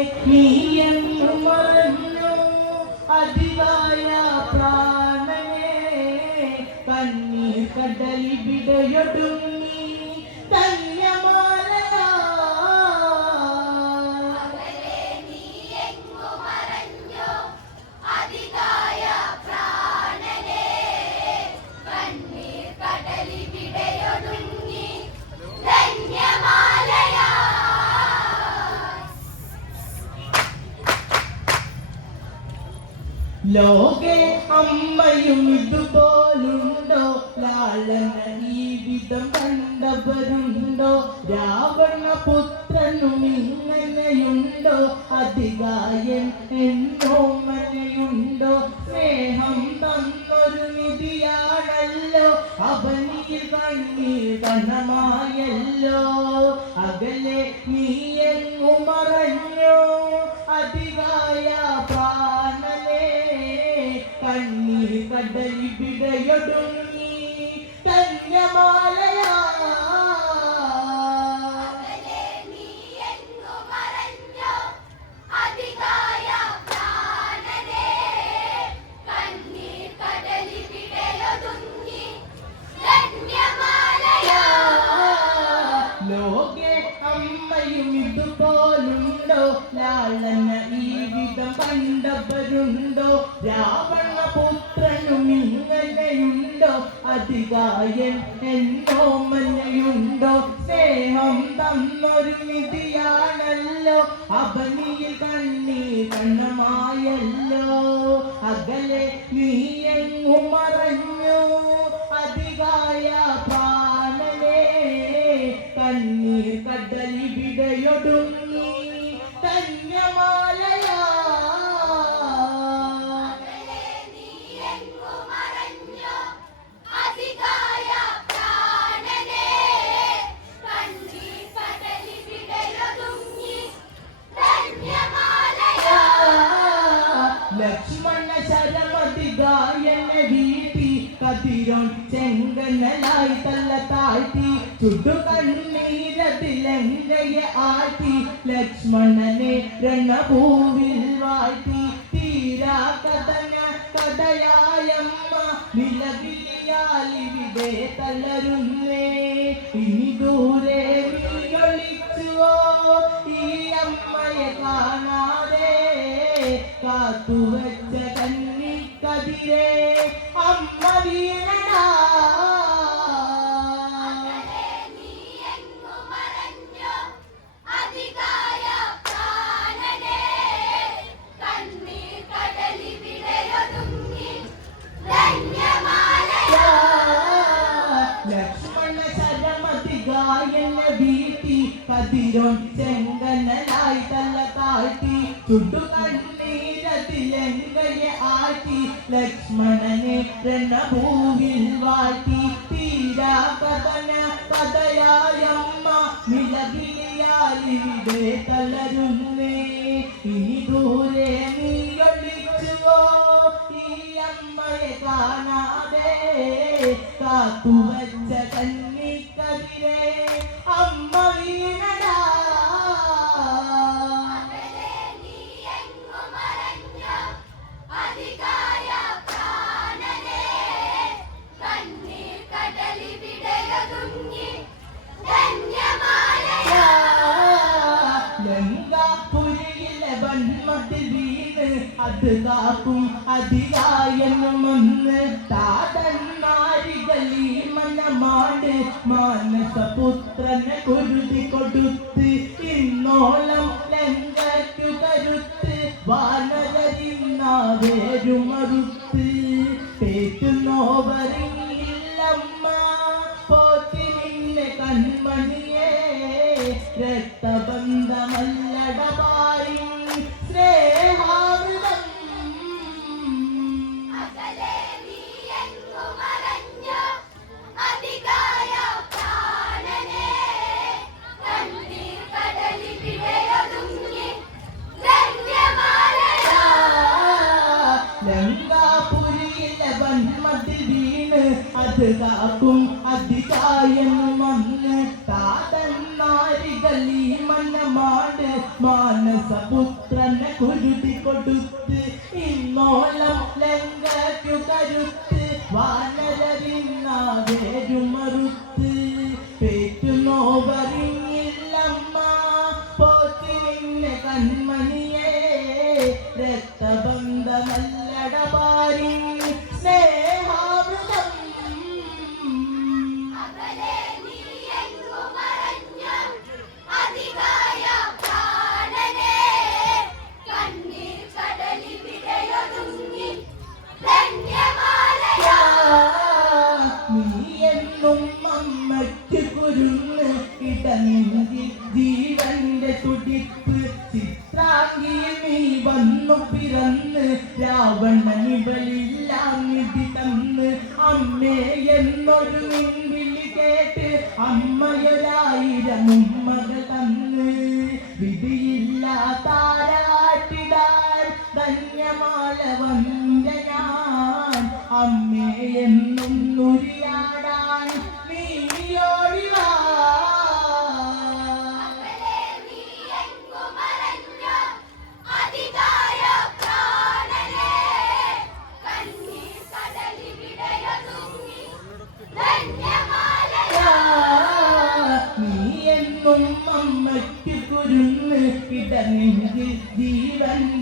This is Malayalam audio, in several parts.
നീയെന്നു ലോകെ അമ്മയും ഇതുപോലുണ്ടോ? ലാളന ഈ വിധം കണ്ടവരുണ്ടോ? രാവണ പുത്രനും ഇങ്ങനെയുണ്ടോ? അധികായൻ എന്നോ മനയുണ്ടോ സ്നേഹം തന്നൊരു നിധിയാണല്ലോ. അവനിൽ കണ്ണീർ കണമായല്ലോ അകലെ നീ എങ്ങു മറഞ്ഞോ അധികായ there, you're doing അമ്മയും ഇതുപോലുണ്ടോ? ലാളന ഈ വിധം കണ്ടവരുണ്ടോ രാവണ പുത്രനും ഇങ്ങനെയുണ്ടോ? അധികായൻ എന്നോ മഞ്ഞയുണ്ടോ? സ്നേഹം തന്നൊരു നിധിയാണല്ലോ. അപനിയിൽ കണ്ണീ കണ്ണമായല്ലോ അകലെ നീ എങ്ങും മറഞ്ഞു. അധികായ പ്രാണനേ വിടയൊടുങ്ങി താഴ്ത്തി ആറ്റി ലക്ഷ്മണനെ രണഭൂവിൽ വാഴ്ത്തി. തീരാ കഥന കഥയായമ്മ നിലവിളിയാലിവിടെ തളരുന്നേ. ഇനി ദൂരെ വിളിച്ചുവോ ഈ അമ്മയെ കാണാതെ കാത്തുവച്ച കന്നിക്കതിരെ അമ്മ വീണടാ ആട്ടി ലക്ഷ്മണനെ രണഭൂവിൽ വാട്ടി തീരാ പതന പതയായമ്മ നിലകിളിയാലിവിടെ തളരുന്നേ. ഇനി ദൂരെ നീ കളിച്ചുവോ ഈ അമ്മയെ കാണാതെ കാത്തുവച്ച കന്നിക്കതിരെ അത് കാക്കും അധികായെന്നും വന്ന് താതന്മാരികളീ മനമാട് മാനസപുത്രനെ കൊടുത്തി കൊടുത്ത് ഇന്നോളം ലങ്കാപുരിയിലെ വന്മതിൽ വീണ് അത് കാക്കും അതികായെന്ന് വന്ന് താതന്മാരികളീ മനമാട് മാനസപുത്ര പുത്രനെ കുരുതി കൊടുത്ത് ഇന്നോളം ലങ്കു കരുത്ത്. വാനരവിന്നാവേരുമറുത്ത് പേറ്റുനോവറിഞ്ഞില്ലമ്മ പോറ്റി നിന്നെ കൺമണിയേ. രക്തബന്ധമല്ലടപാരി தடபாரி വന്നു പിറന്ന് രാവണനിവളില്ലാം നിധി തന്ന്. അമ്മേ എന്നൊരു നിൻവിളി കേട്ട് അമ്മയൊരായിരം ഉമ്മകൾ തന്ന്. വിധിയില്ല താരാട്ടിടാൻ ധന്യമാല വന്ന ഞാൻ. അമ്മേ എന്നും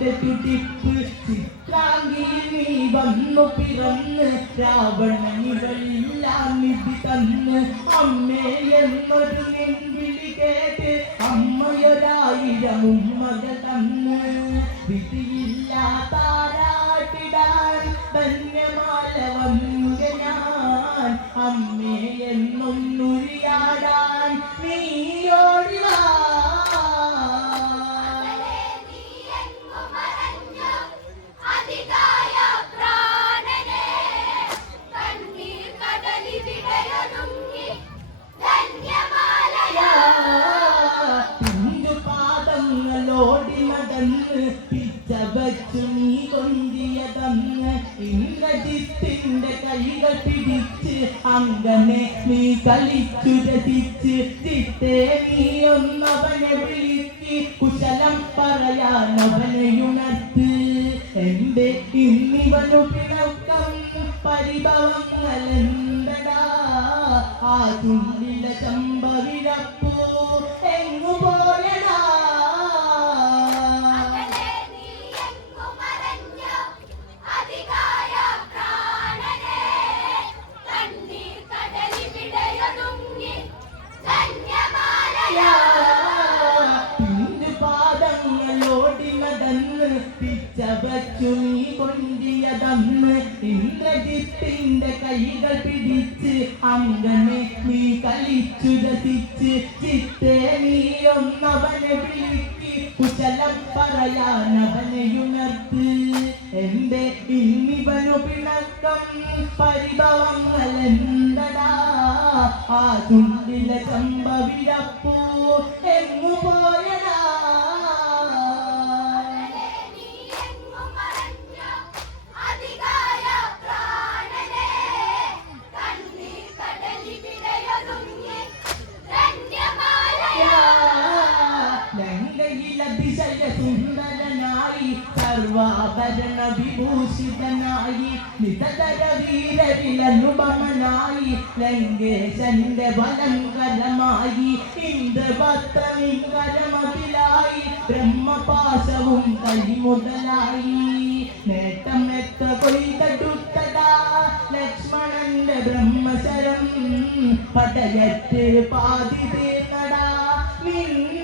ജീവന്റെ തുടിപ്പ് ചിത്രാങ്കിൽ നീ വന്നു പിറന്ന് രാവണനിവെല്ലാം നിധി തന്ന് അമ്മേ എന്നൊരു നിൻവിളി കേട്ട് അമ്മയൊരായിരം ഉമ്മക തന്ന്. വിധിയില്ല താരാട്ടിടാൻ ധന്യമാല വന്നുക ഞാൻ. അമ്മേ എന്നും നുരിയാടാൻ ഇന്ദ്രജിത്തിന്റെ കൈകൾ പിടിച്ച് അങ്ങനെ നീ കളിച്ചു രസിച്ച് ചിട്ടേ നീ ഒന്നവനെ വിളിക്ക്. കുശലം പറയാൻ അവനെയുണർത്ത് എന്റെ ഇന്നിവനു പിണക്കം പരിഭവങ്ങൾ എന്തടാ ആ ചുണ്ടില ചമ്പവിഴപ്പൂ ചിത്തേ നീ ഒന്നവനെ വിളിക്ക്. കുശലം പറയാൻ അവനെയുണർത്ത് എന്റെ ഇന്നിവനു പിണക്കം പരിഭവങ്ങൾ എന്തടാ ആ തുണ്ടിലെ സംഭവിരപ്പൂ എങ്ങു പോയടാ സർവാഭരണ വിഭൂഷിതനായി നിതതര വീരരിലനുപമനായി ലങ്കേശന്റെ വലങ്കരമായി ഇന്ദ്രപത്രമിങ്കരമതിലായി ബ്രഹ്മപാശവും കൈമുതലായി. നേട്ടം എത്ര കൊയ്തടുത്തടാ ലക്ഷ്മണന്റെ ബ്രഹ്മശരം. പടയറ്റ് പാതി തീർന്നടാ നിന്നയച്ചൻ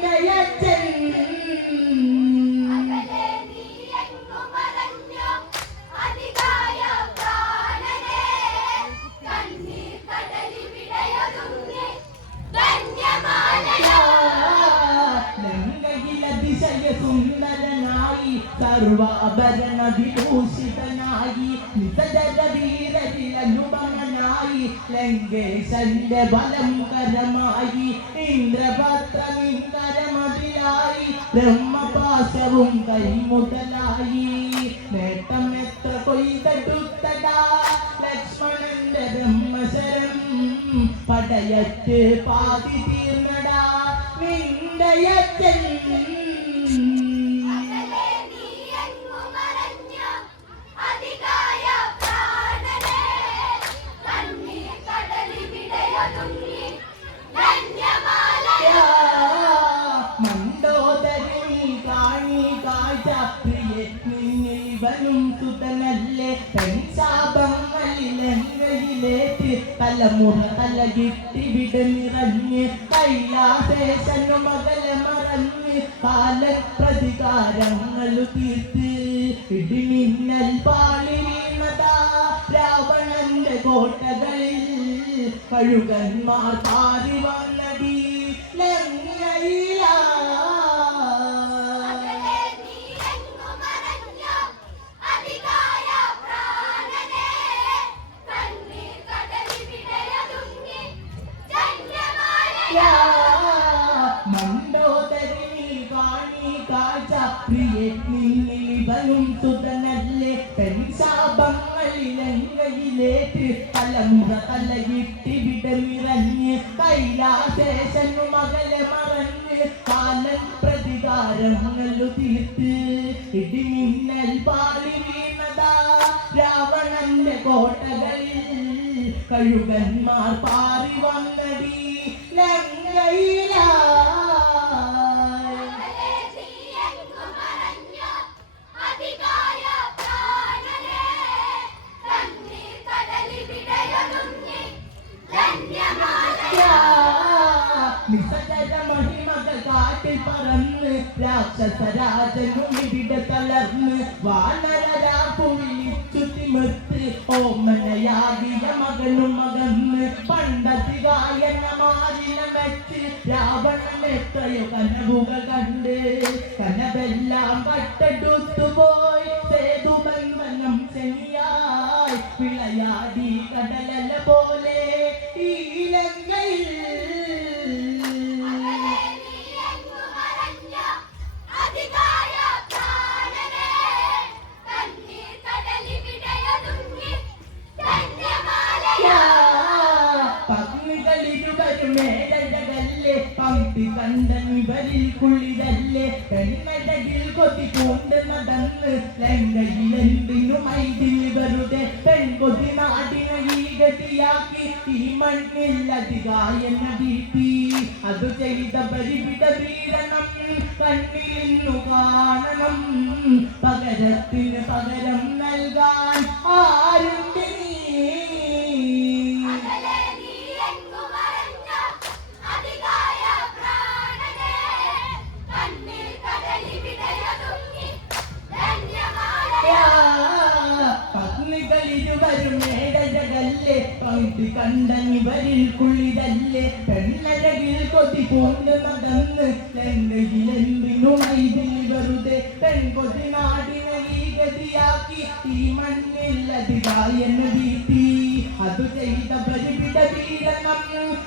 സർവാഭരണ വിഭൂഷിതനായി നിതര വീരരിലനുപമനായി ലങ്കേശന്റെ ബലം കരമായി ഇന്ദ്രപത്രമിങ്കരമതിലായി ബ്രഹ്മപാശവും കൈമുതലായി. നേട്ടം എത്ര കൊയ്തെടുത്തടാ ലക്ഷ്മണന്റെ ബ്രഹ്മശരം പടയറ്റ് പാതി തീർന്നടാ നിന്റയച്ചൻ പെൺശാപങ്ങളിലെങ്കയിലേറ്റ് തലമുറ തലകിട്ടി വിടനിറഞ്ഞ് കൈലാസേശനു മകളെ മറഞ്ഞ് കാല പ്രതികാരങ്ങൾ തീർത്ത് ഇടിമിന്നൽ പാളി വീണതാ രാവണന്റെ കോട്ടകളിൽ. കഴുകന്മാർ പാറി വന്നടി ലങ്കയിലാ. പെൺശാപങ്ങളിലെങ്കയിലേറ്റ് തലമുറ തലകിട്ടി വിടമിറഞ്ഞ് കൈലാശേഷനു മകളെ മറഞ്ഞ് കാലൻ പ്രതികാരങ്ങളു തീർത്ത് ഇടിമിന്നൽ പാളി വീണതാ രാവണന്റെ കോട്ടകളിൽ കഴുകന്മാർ പാറി രാക്ഷസരാജനും ഇവിടെ തളർന്ന് വാനരരാപ്പു വിളിച്ചു തിമിർത്ത് ഓമനയാകിയ മകനും മകന്ന്. പണ്ടത്തി ഗായന മാറിന വെച്ച് രാവണൻ എത്രയോ കനവുകൾ നടന്ന് ലങ്കയിലെന്തിനു മൈതിൽ വെറുതെ പെൺകൊതി നാടിനെ ഈ ഗതിയാക്കി ഈ മണ്ണിൽ അധികായെന്ന വീട്ടി അത് ചെയ്ത പരിവിട വീരണം കണ്ണിലിന്നു കാണണം പകരത്തിന് പകരം നൽകാൻ ആരുണ്ട് പങ്ക്തി കണ്ടനിവരിൽ കുളിതല്ലേ? പെണ്ണഴകിൽ കൊതി പൂണ്ട് നടന്ന് ലങ്കയിലെന്തിനു മൈതിൽ വെറുതെ? പെൺകൊതി നാടിനെ ഗതിയാക്കി ഈ അധികായന വീട്ടി അത് ചെയ്ത പരിപിട വീരണം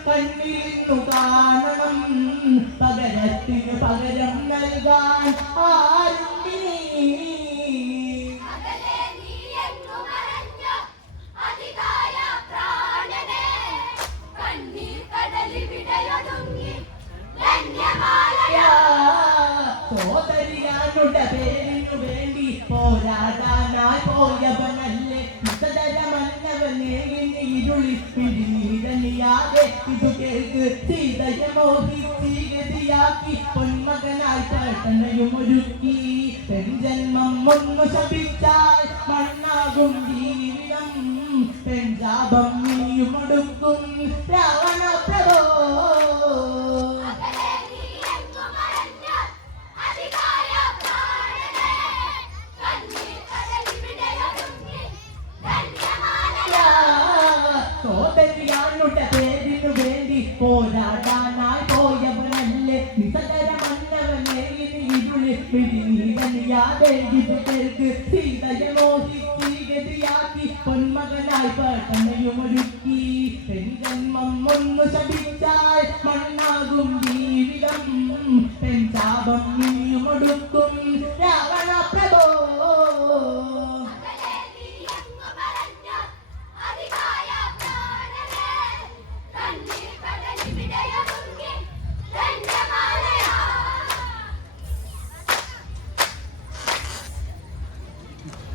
കണ്ണിരുന്നു കാണണം. പകരത്തിന് പകരം നൽകാൻ ആരുണ്ട് സീതയെ മോഹിച്ച് ഗതിയാക്കി പൊന്മകനായി പേട്ടനയും ഒരുക്കി. പെൺജന്മം ഒന്നു ശപിച്ചാൽ മണ്ണാകും ജീവിതം. പെൺജാപം നീയും ഒടുക്കും. രാവണ പ്രഭോ. അകലെ പോയവനല്ലേ നിസകര മന്നവനെ ഇനി ഇരുളി പിടിനീരണിയാതെ ഇതുകൾക്ക് സീതയെ മോഹിച്ച് ഗതിയാക്കി പൊന്മകനായി പേട്ടനയും